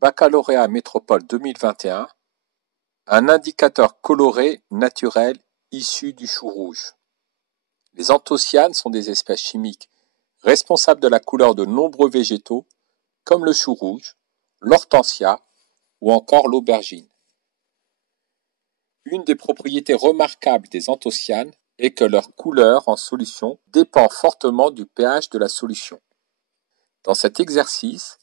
Baccalauréat Métropole 2021, un indicateur coloré naturel issu du chou rouge. Les anthocyanes sont des espèces chimiques responsables de la couleur de nombreux végétaux comme le chou rouge, l'hortensia ou encore l'aubergine. Une des propriétés remarquables des anthocyanes est que leur couleur en solution dépend fortement du pH de la solution. Dans cet exercice,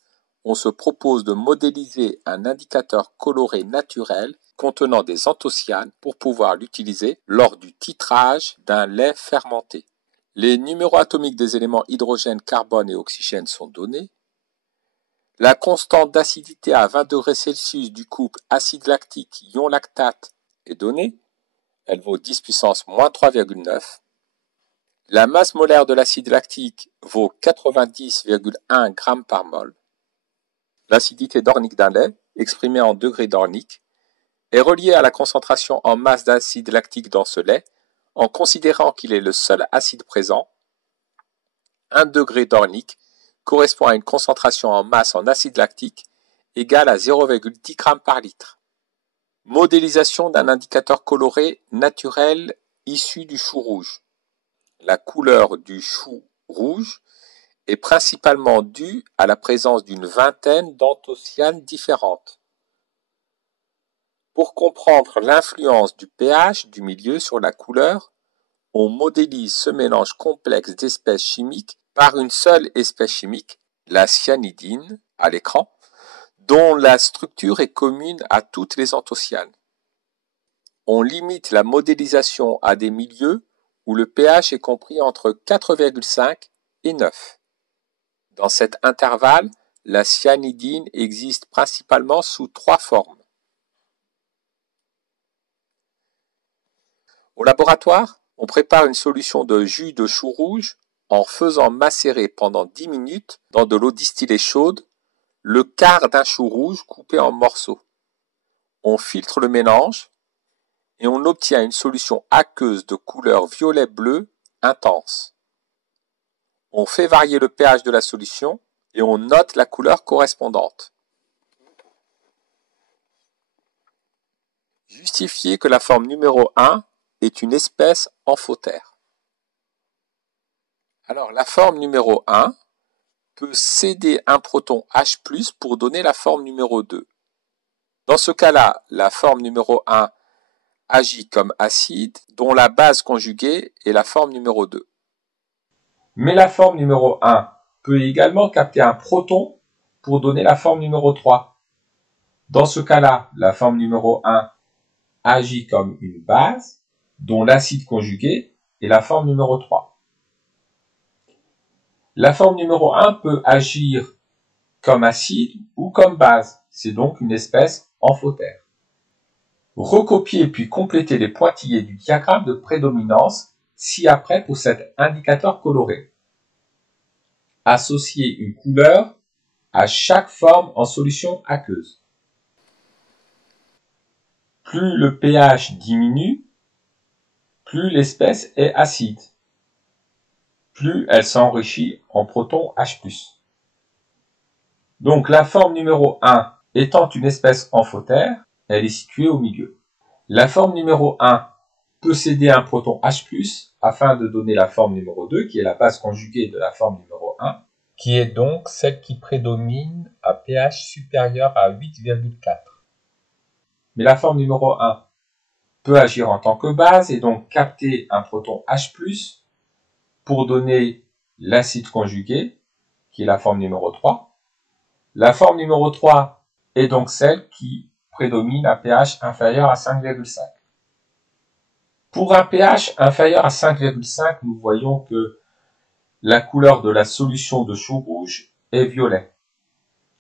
on se propose de modéliser un indicateur coloré naturel contenant des anthocyanes pour pouvoir l'utiliser lors du titrage d'un lait fermenté. Les numéros atomiques des éléments hydrogène, carbone et oxygène sont donnés. La constante d'acidité à 20 degrés Celsius du couple acide lactique ion lactate est donnée. Elle vaut 10 puissance moins 3,9. La masse molaire de l'acide lactique vaut 90,1 g par mol. L'acidité dornique d'un lait, exprimée en degrés dorniques, est reliée à la concentration en masse d'acide lactique dans ce lait, en considérant qu'il est le seul acide présent. 1 degré dornique correspond à une concentration en masse en acide lactique égale à 0,10 g par litre. Modélisation d'un indicateur coloré naturel issu du chou rouge. La couleur du chou rouge est principalement due à la présence d'une vingtaine d'anthocyanes différentes. Pour comprendre l'influence du pH du milieu sur la couleur, on modélise ce mélange complexe d'espèces chimiques par une seule espèce chimique, la cyanidine, à l'écran, dont la structure est commune à toutes les anthocyanes. On limite la modélisation à des milieux où le pH est compris entre 4,5 et 9. Dans cet intervalle, la cyanidine existe principalement sous 3 formes. Au laboratoire, on prépare une solution de jus de chou rouge en faisant macérer pendant 10 minutes dans de l'eau distillée chaude le quart d'un chou rouge coupé en morceaux. On filtre le mélange et on obtient une solution aqueuse de couleur violet-bleu intense. On fait varier le pH de la solution et on note la couleur correspondante. Justifier que la forme numéro 1 est une espèce amphotère. Alors la forme numéro 1 peut céder un proton H+ pour donner la forme numéro 2. Dans ce cas-là, la forme numéro 1 agit comme acide, dont la base conjuguée est la forme numéro 2. Mais la forme numéro 1 peut également capter un proton pour donner la forme numéro 3. Dans ce cas-là, la forme numéro 1 agit comme une base, dont l'acide conjugué est la forme numéro 3. La forme numéro 1 peut agir comme acide ou comme base, c'est donc une espèce amphotère. Recopier puis compléter les pointillés du diagramme de prédominance ci-après pour cet indicateur coloré. Associer une couleur à chaque forme en solution aqueuse. Plus le pH diminue, plus l'espèce est acide, plus elle s'enrichit en protons H+. Donc la forme numéro 1 étant une espèce amphotère, elle est située au milieu. La forme numéro 1 peut céder un proton H+, afin de donner la forme numéro 2, qui est la base conjuguée de la forme numéro 1, qui est donc celle qui prédomine à pH supérieur à 8,4. Mais la forme numéro 1 peut agir en tant que base et donc capter un proton H+, pour donner l'acide conjugué, qui est la forme numéro 3. La forme numéro 3 est donc celle qui prédomine à pH inférieur à 5,5. Pour un pH inférieur à 5,5, nous voyons que la couleur de la solution de chou rouge est violet.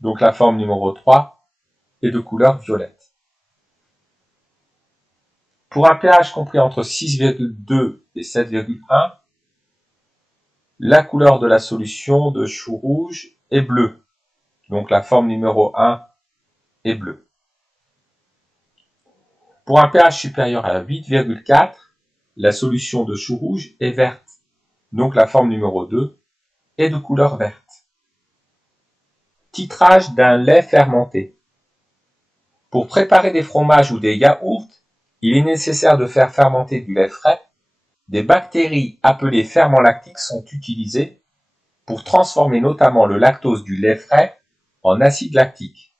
Donc la forme numéro 3 est de couleur violette. Pour un pH compris entre 6,2 et 7,1, la couleur de la solution de chou rouge est bleue. Donc la forme numéro 1 est bleue. Pour un pH supérieur à 8,4, la solution de chou rouge est verte. Donc la forme numéro 2 est de couleur verte. Titrage d'un lait fermenté. Pour préparer des fromages ou des yaourts, il est nécessaire de faire fermenter du lait frais. Des bactéries appelées ferments lactiques sont utilisées pour transformer notamment le lactose du lait frais en acide lactique.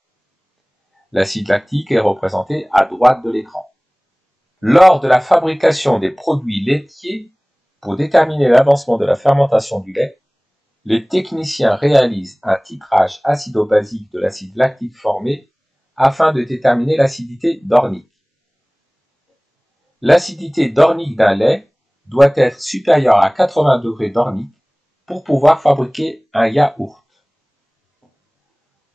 L'acide lactique est représenté à droite de l'écran. Lors de la fabrication des produits laitiers, pour déterminer l'avancement de la fermentation du lait, les techniciens réalisent un titrage acido-basique de l'acide lactique formé afin de déterminer l'acidité dornique. L'acidité dornique d'un lait doit être supérieure à 80 degrés dorniques pour pouvoir fabriquer un yaourt.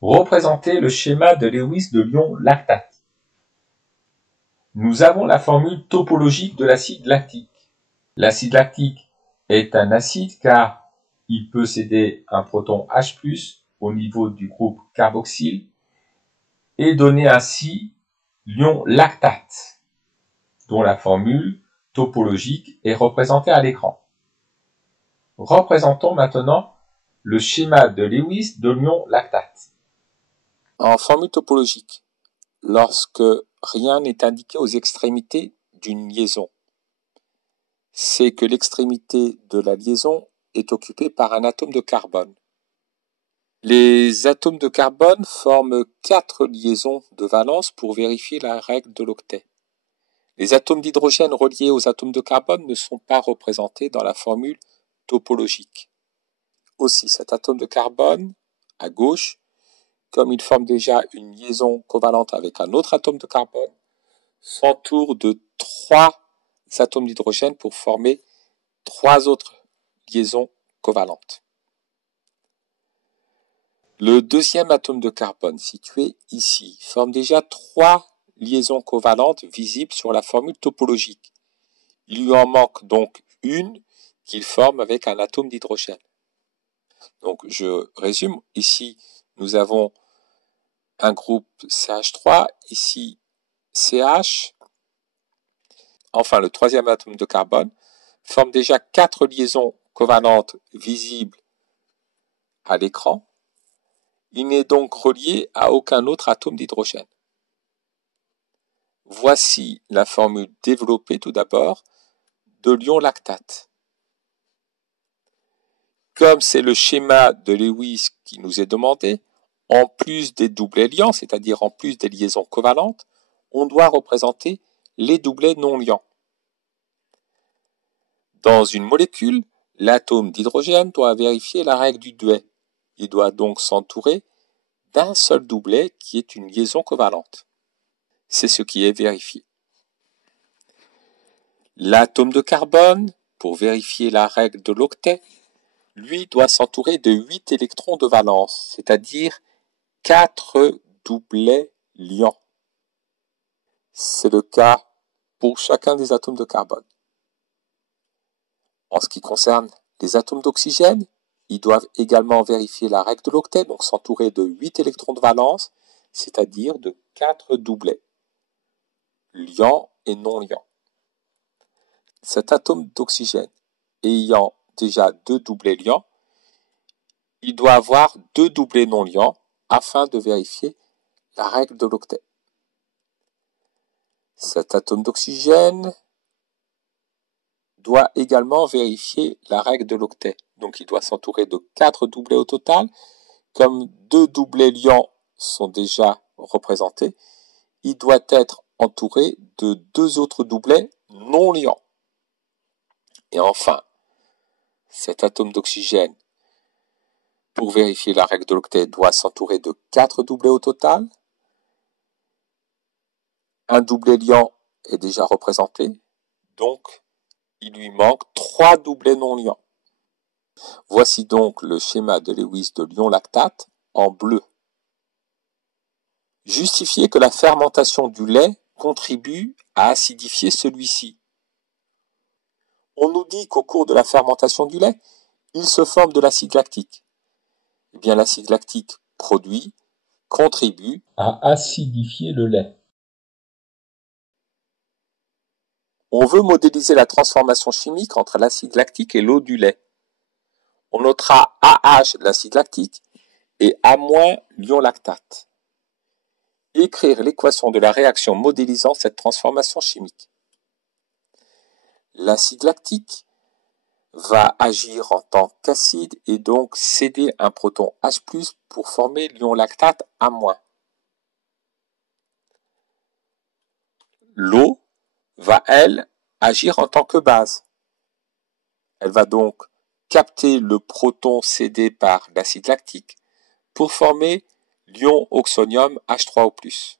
Représenter le schéma de Lewis de l'ion lactate. Nous avons la formule topologique de l'acide lactique. L'acide lactique est un acide car il peut céder un proton H+ au niveau du groupe carboxyle et donner ainsi l'ion lactate, dont la formule topologique est représentée à l'écran. Représentons maintenant le schéma de Lewis de l'ion lactate. En formule topologique, lorsque rien n'est indiqué aux extrémités d'une liaison, c'est que l'extrémité de la liaison est occupée par un atome de carbone. Les atomes de carbone forment 4 liaisons de valence pour vérifier la règle de l'octet. Les atomes d'hydrogène reliés aux atomes de carbone ne sont pas représentés dans la formule topologique. Aussi, cet atome de carbone, à gauche, comme il forme déjà une liaison covalente avec un autre atome de carbone, s'entoure de 3 atomes d'hydrogène pour former 3 autres liaisons covalentes. Le deuxième atome de carbone, situé ici, forme déjà 3 liaisons covalentes visibles sur la formule topologique. Il lui en manque donc une qu'il forme avec un atome d'hydrogène. Donc je résume, ici nous avons un groupe CH3, ici CH. Enfin, le troisième atome de carbone forme déjà 4 liaisons covalentes visibles à l'écran. Il n'est donc relié à aucun autre atome d'hydrogène. Voici la formule développée tout d'abord de l'ion lactate. Comme c'est le schéma de Lewis qui nous est demandé, en plus des doublets liants, c'est-à-dire en plus des liaisons covalentes, on doit représenter les doublets non liants. Dans une molécule, l'atome d'hydrogène doit vérifier la règle du duet. Il doit donc s'entourer d'un seul doublet qui est une liaison covalente. C'est ce qui est vérifié. L'atome de carbone, pour vérifier la règle de l'octet, lui doit s'entourer de 8 électrons de valence, c'est-à-dire 4 doublets liants. C'est le cas pour chacun des atomes de carbone. En ce qui concerne les atomes d'oxygène, ils doivent également vérifier la règle de l'octet, donc s'entourer de 8 électrons de valence, c'est-à-dire de 4 doublets, liants et non liants. Cet atome d'oxygène ayant déjà 2 doublets liants, il doit avoir 2 doublets non liants afin de vérifier la règle de l'octet. Cet atome d'oxygène doit également vérifier la règle de l'octet. Donc il doit s'entourer de 4 doublets au total. Comme 2 doublets liants sont déjà représentés, il doit être entouré de 2 autres doublets non liants. Et enfin, cet atome d'oxygène, pour vérifier la règle de l'octet, doit s'entourer de 4 doublets au total. Un doublet liant est déjà représenté, donc il lui manque 3 doublets non liants. Voici donc le schéma de Lewis de l'ion lactate en bleu. Justifier que la fermentation du lait contribue à acidifier celui-ci. On nous dit qu'au cours de la fermentation du lait, il se forme de l'acide lactique. Eh bien, l'acide lactique produit contribue à acidifier le lait. On veut modéliser la transformation chimique entre l'acide lactique et l'eau du lait. On notera AH de l'acide lactique et A- l'ion lactate. écrire l'équation de la réaction modélisant cette transformation chimique. L'acide lactique va agir en tant qu'acide et donc céder un proton H+ pour former l'ion lactate A-. L'eau va, elle, agir en tant que base. Elle va donc capter le proton cédé par l'acide lactique pour former l'ion oxonium H3O+.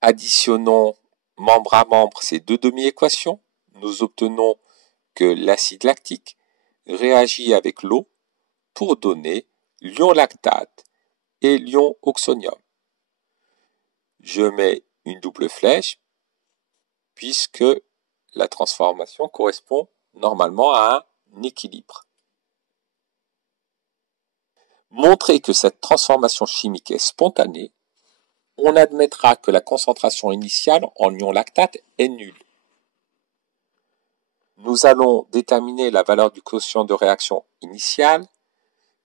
Additionnons membre à membre ces deux demi-équations. Nous obtenons que l'acide lactique réagit avec l'eau pour donner l'ion lactate et l'ion oxonium. Je mets une double flèche puisque la transformation correspond normalement à un équilibre. Montrer que cette transformation chimique est spontanée, on admettra que la concentration initiale en ion lactate est nulle. Nous allons déterminer la valeur du quotient de réaction initiale,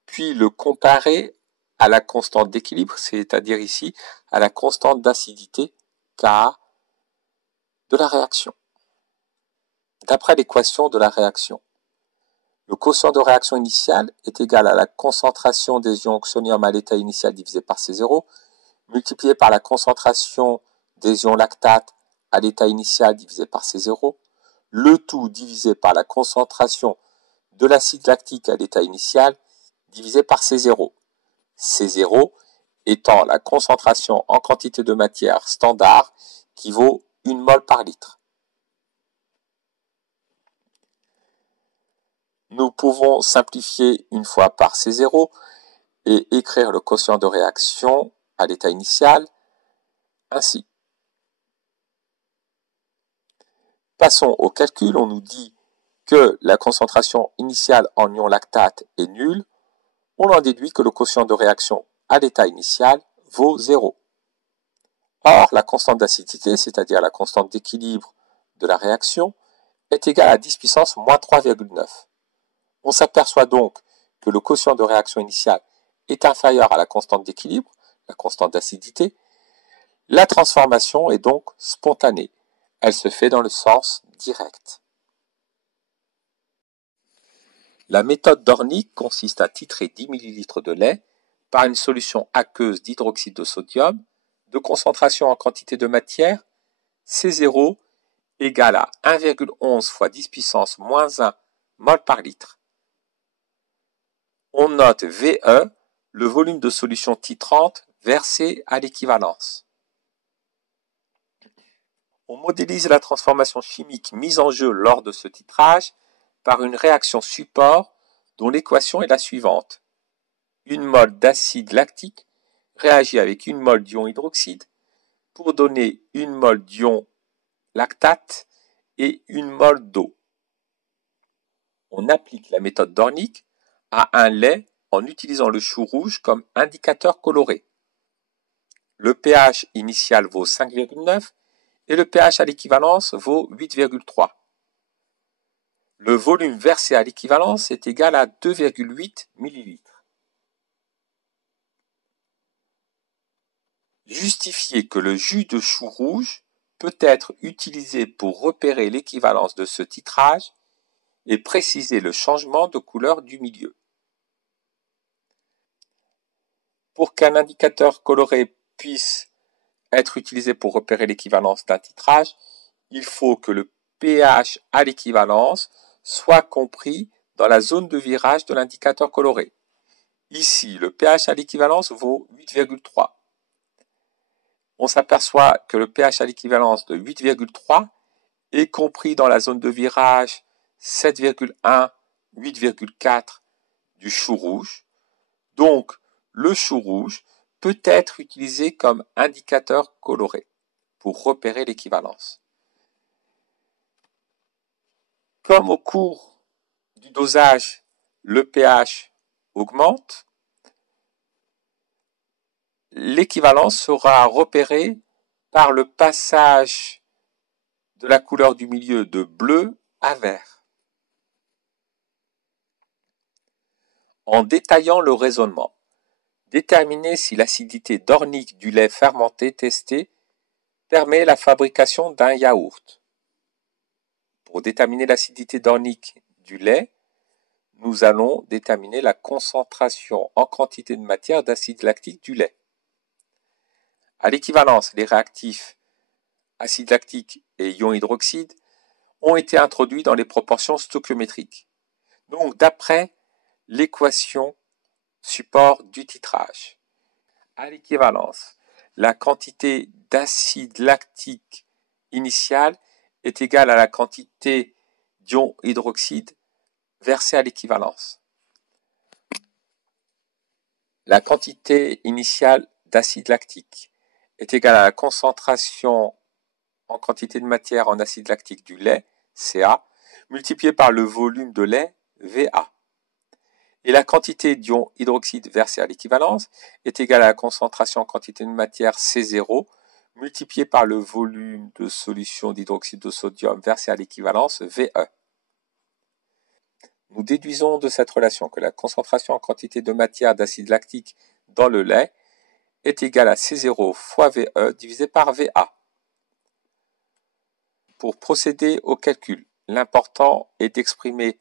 puis le comparer à la constante d'équilibre, c'est-à-dire ici à la constante d'acidité Ka de la réaction. D'après l'équation de la réaction, le quotient de réaction initiale est égal à la concentration des ions oxonium à l'état initial divisé par C0, multiplié par la concentration des ions lactate à l'état initial divisé par C0, le tout divisé par la concentration de l'acide lactique à l'état initial divisé par C0. C0 étant la concentration en quantité de matière standard qui vaut 1 mol par litre. Nous pouvons simplifier une fois par C0 et écrire le quotient de réaction à l'état initial ainsi. Passons au calcul. On nous dit que la concentration initiale en ion lactate est nulle. On en déduit que le quotient de réaction à l'état initial vaut 0. Or, la constante d'acidité, c'est-à-dire la constante d'équilibre de la réaction, est égale à 10 puissance moins 3,9. On s'aperçoit donc que le quotient de réaction initiale est inférieur à la constante d'équilibre, la constante d'acidité. La transformation est donc spontanée. Elle se fait dans le sens direct. La méthode d'Ornick consiste à titrer 10 ml de lait par une solution aqueuse d'hydroxyde de sodium de concentration en quantité de matière C0 égale à 1,11 fois 10 puissance moins 1 mol par litre. On note VE, le volume de solution titrante versé à l'équivalence. On modélise la transformation chimique mise en jeu lors de ce titrage par une réaction support dont l'équation est la suivante. 1 mol d'acide lactique réagit avec 1 mol d'ion hydroxyde pour donner 1 mol d'ion lactate et 1 mol d'eau. On applique la méthode d'Ornick à un lait en utilisant le chou rouge comme indicateur coloré. Le pH initial vaut 5,9 et le pH à l'équivalence vaut 8,3. Le volume versé à l'équivalence est égal à 2,8 ml. Justifier que le jus de chou rouge peut être utilisé pour repérer l'équivalence de ce titrage et préciser le changement de couleur du milieu. Pour qu'un indicateur coloré puisse être utilisé pour repérer l'équivalence d'un titrage, il faut que le pH à l'équivalence soit compris dans la zone de virage de l'indicateur coloré. Ici, le pH à l'équivalence vaut 8,3. On s'aperçoit que le pH à l'équivalence de 8,3 est compris dans la zone de virage 7,1, 8,4 du chou rouge. Donc, le chou rouge peut être utilisé comme indicateur coloré pour repérer l'équivalence. Comme au cours du dosage, le pH augmente, l'équivalence sera repérée par le passage de la couleur du milieu de bleu à vert. En détaillant le raisonnement, Déterminer si l'acidité dornique du lait fermenté testé permet la fabrication d'un yaourt. Pour déterminer l'acidité dornique du lait, nous allons déterminer la concentration en quantité de matière d'acide lactique du lait. À l'équivalence, les réactifs acide lactique et ion hydroxyde ont été introduits dans les proportions stoichiométriques. Donc, d'après l'équation support du titrage. À l'équivalence, la quantité d'acide lactique initiale est égale à la quantité d'ion hydroxyde versée à l'équivalence. La quantité initiale d'acide lactique est égale à la concentration en quantité de matière en acide lactique du lait, Ca, multiplié par le volume de lait, Va. Et la quantité d'ion hydroxyde versée à l'équivalence est égale à la concentration en quantité de matière C0 multiplié par le volume de solution d'hydroxyde de sodium versé à l'équivalence VE. Nous déduisons de cette relation que la concentration en quantité de matière d'acide lactique dans le lait est égale à C0 fois VE divisé par VA. Pour procéder au calcul, l'important est d'exprimer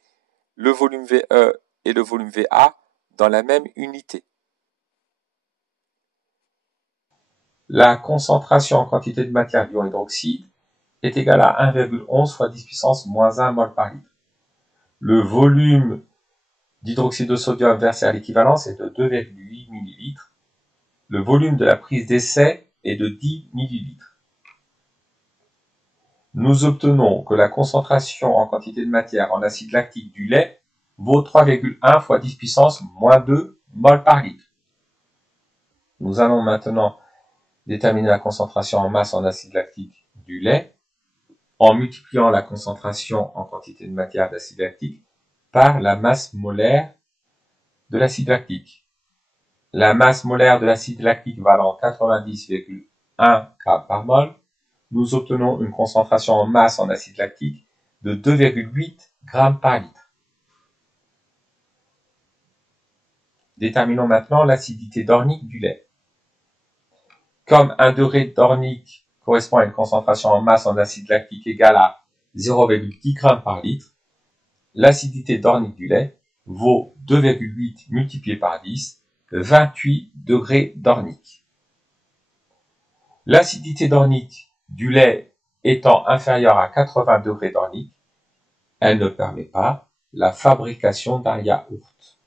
le volume VE et le volume VA dans la même unité. La concentration en quantité de matière d'ion hydroxyde est égale à 1,11 fois 10 puissance moins 1 mol par litre. Le volume d'hydroxyde de sodium versé à l'équivalence est de 2,8 ml. Le volume de la prise d'essai est de 10 ml. Nous obtenons que la concentration en quantité de matière en acide lactique du lait vaut 3,1 fois 10 puissance moins 2 mol par litre. Nous allons maintenant déterminer la concentration en masse en acide lactique du lait en multipliant la concentration en quantité de matière d'acide lactique par la masse molaire de l'acide lactique. La masse molaire de l'acide lactique valant 90,1 g par mol, nous obtenons une concentration en masse en acide lactique de 2,8 g par litre. Déterminons maintenant l'acidité dornique du lait. Comme 1 degré dornique correspond à une concentration en masse en acide lactique égale à 0,10 g par litre, l'acidité dornique du lait vaut 2,8 multiplié par 10, 28 degrés dorniques. L'acidité dornique du lait étant inférieure à 80 degrés dorniques, elle ne permet pas la fabrication d'un yaourt.